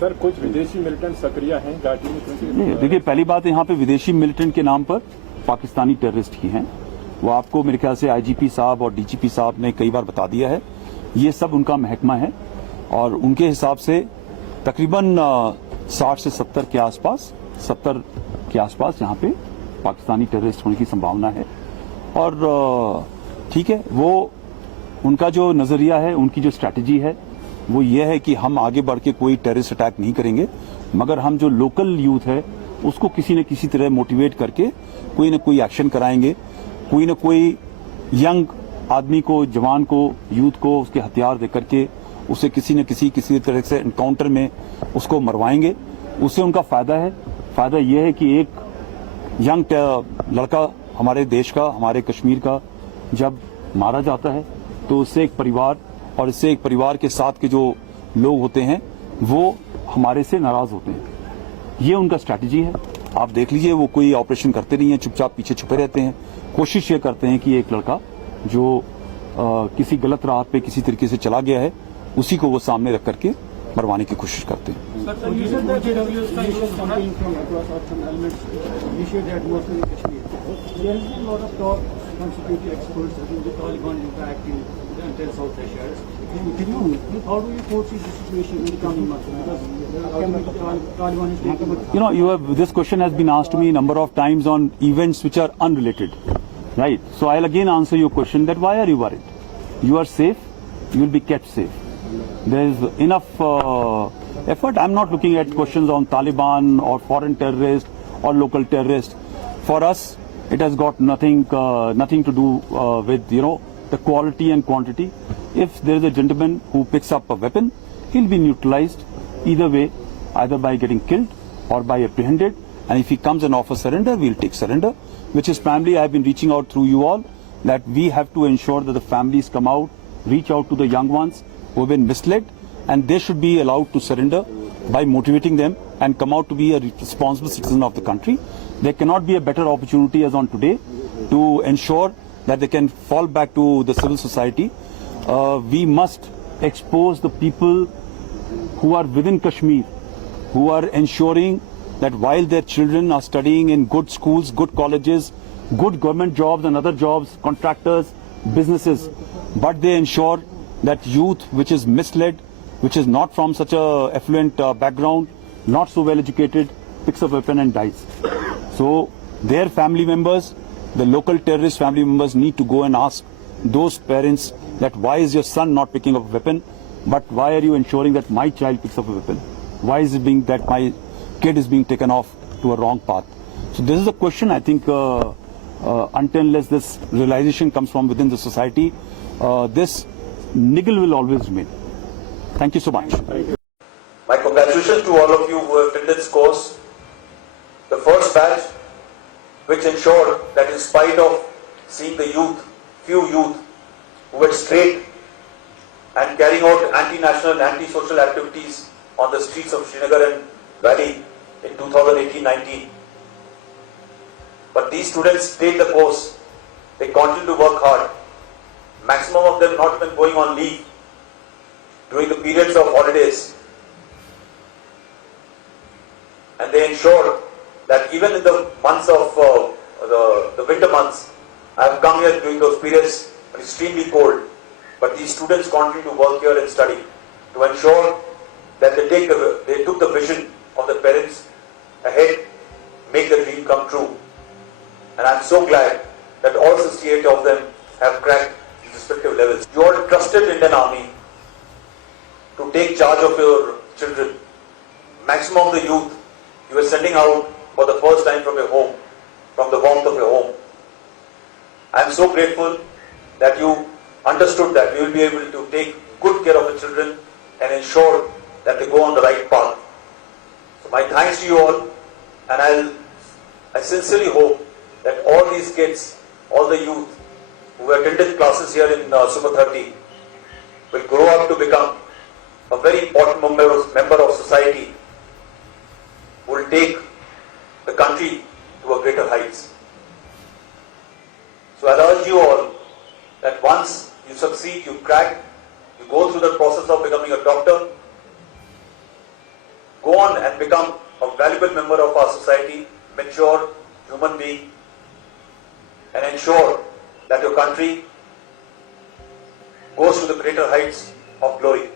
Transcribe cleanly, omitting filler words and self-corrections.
Sir कुछ विदेशी militant सक्रिय हैं घाटी में? नहीं, देखिए पहली बात यहाँ पे विदेशी मिलिटेंट के नाम पर पाकिस्तानी टेररिस्ट ही हैं। वो आपको मेरे ख्याल से आईजीपी साहब और डीजीपी साहब ने कई बार बता दिया है। ये सब उनका महकमा है और उनके हिसाब से तकरीबन 60 से 70 के आसपास 70 के आसपास यहाँ पे पाकिस्तानी टेररिस्ट होने की संभावना है। और ठीक है, वो उनका जो नजरिया है, उनकी जो स्ट्रैटेजी है वो ये है कि हम आगे बढ़ के कोई टेररिस्ट अटैक नहीं करेंगे, मगर हम जो लोकल यूथ है उसको किसी न किसी तरह मोटिवेट करके कोई न कोई एक्शन कराएंगे। कोई न कोई यंग आदमी को, जवान को, यूथ को उसके हथियार दे करके उसे किसी न किसी तरह से एनकाउंटर में उसको मरवाएंगे। उससे उनका फायदा है। फायदा यह है कि एक यंग लड़का हमारे देश का, हमारे कश्मीर का जब मारा जाता है तो उससे एक परिवार और इससे एक परिवार के साथ के जो लोग होते हैं वो हमारे से नाराज होते हैं। ये उनका स्ट्रैटेजी है। आप देख लीजिए, वो कोई ऑपरेशन करते नहीं है, चुपचाप पीछे छुपे रहते हैं। कोशिश ये करते हैं कि एक लड़का जो किसी गलत राह पे किसी तरीके से चला गया है उसी को वो सामने रख करके मरवाने की कोशिश करते हैं। This question has been asked to me a number of times on events which are unrelated, right? So I'll again answer your question that why are you worried? You are safe. You will be kept safe. There is enough effort. I'm not looking at questions on Taliban or foreign terrorists or local terrorists. For us, it has got nothing to do with the quality and quantity. If there is a gentleman who picks up a weapon, he'll be neutralized either way, either by getting killed or by apprehended. And if he comes and offers surrender, we'll take surrender. Which is primarily I've been reaching out through you all that we have to ensure that the families come out, reach out to the young ones who have been misled, and they should be allowed to surrender by motivating them and come out to be a responsible citizen of the country. There cannot be a better opportunity as on today to ensure that they can fall back to the civil society. We must expose the people who are within Kashmir, who are ensuring that while their children are studying in good schools, good colleges, good government jobs and other jobs, contractors, businesses, but they ensure that youth which is misled, which is not from such a affluent background, not so well educated, picks up a weapon and dies. So their family members, the local terrorist family members, need to go and ask those parents that why is your son not picking up a weapon, but why are you ensuring that my child picks up a weapon? Why is it being that my kid is being taken off to a wrong path? So this is a question I think until unless this realization comes from within the society, this niggle will always remain. Thank you so much. My congratulations to all of you who have attended this course. The first batch which ensured that in spite of seeing the youth, few youth who were strayed and carrying out anti-national and anti-social activities on the streets of Srinagar and Valley in 2018-19. But these students stayed the course. They continued to work hard. Maximum of them not even going on leave during the periods of holidays. And they ensured that even in the months of the winter months, I have come here during those periods extremely cold, but these students continue to work here and study to ensure that they took the vision of the parents ahead, make the dream come true. And I am so glad that all 68 of them have cracked the respective levels. You all trusted Indian Army to take charge of your children. Maximum of the youth you were sending out for the first time from your home, from the warmth of your home. I am so grateful that you understood that you will be able to take good care of the children and ensure that they go on the right path. So my thanks to you all, and I sincerely hope that all these kids, all the youth who attended classes here in Super 30 will grow up to become a very important member of society who will take the country to a greater heights. So I urge you all that once you succeed, you crack, you go through the process of becoming a doctor, go on and become a valuable member of our society, mature human being, and ensure that your country goes to the greater heights of glory.